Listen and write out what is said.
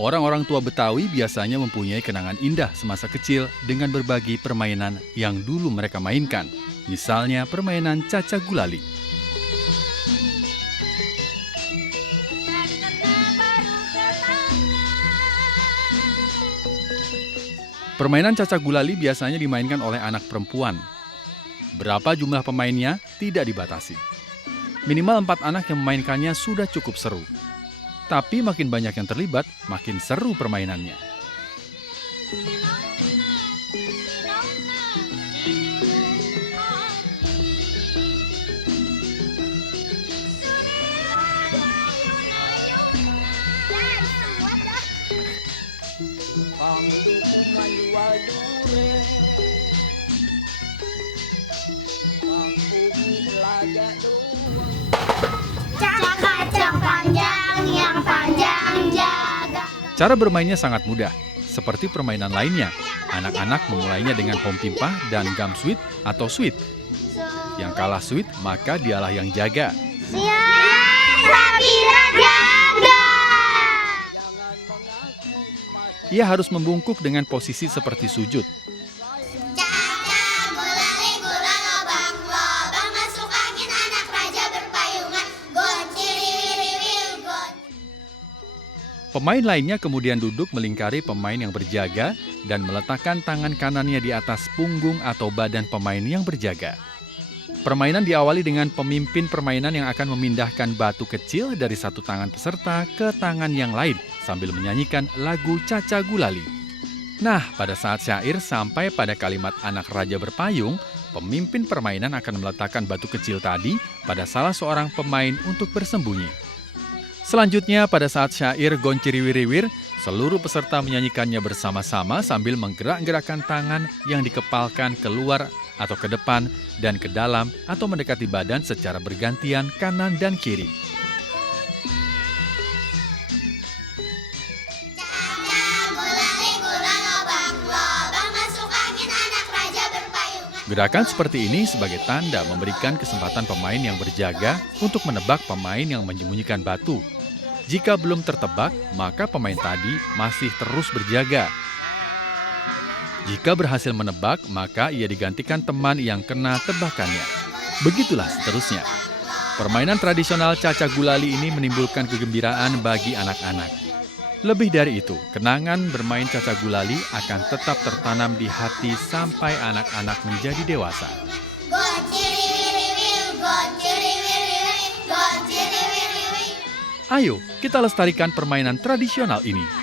Orang-orang tua Betawi biasanya mempunyai kenangan indah semasa kecil dengan berbagi permainan yang dulu mereka mainkan. Misalnya permainan cacak gulali. Permainan cacak gulali biasanya dimainkan oleh anak perempuan. Berapa jumlah pemainnya tidak dibatasi. Minimal 4 anak yang memainkannya sudah cukup seru. Tapi makin banyak yang terlibat, makin seru permainannya. Kacang panjang yang panjang jaga. Cara bermainnya sangat mudah, seperti permainan lainnya. Anak-anak memulainya dengan home pimpah dan gum sweet atau sweet. Yang kalah sweet, maka dialah yang jaga. Siap, Safira jaga. Ia harus membungkuk dengan posisi seperti sujud. Cacak gulali gula lobang lobang masuk angin anak raja berpayungan. Gonciriwiriwir gon. Pemain lainnya kemudian duduk melingkari pemain yang berjaga dan meletakkan tangan kanannya di atas punggung atau badan pemain yang berjaga. Permainan diawali dengan pemimpin permainan yang akan memindahkan batu kecil dari satu tangan peserta ke tangan yang lain sambil menyanyikan lagu Cacak Gulali. Nah, pada saat syair sampai pada kalimat anak raja berpayung, pemimpin permainan akan meletakkan batu kecil tadi pada salah seorang pemain untuk bersembunyi. Selanjutnya, pada saat syair Gonciriwiriwir, seluruh peserta menyanyikannya bersama-sama sambil menggerak-gerakkan tangan yang dikepalkan keluar atau ke depan dan ke dalam atau mendekati badan secara bergantian kanan dan kiri. Cacak gulali gula lobang lobang masuk angin anak raja berpayungan. Gerakan seperti ini sebagai tanda memberikan kesempatan pemain yang berjaga untuk menebak pemain yang menyembunyikan batu. Jika belum tertebak, maka pemain tadi masih terus berjaga. Jika berhasil menebak, maka ia digantikan teman yang kena tebakannya. Begitulah seterusnya. Permainan tradisional cacak gulali ini menimbulkan kegembiraan bagi anak-anak. Lebih dari itu, kenangan bermain cacak gulali akan tetap tertanam di hati sampai anak-anak menjadi dewasa. Gonciriwiriwir gonciriwiriwir gonciriwiriwir. Ayo, kita lestarikan permainan tradisional ini.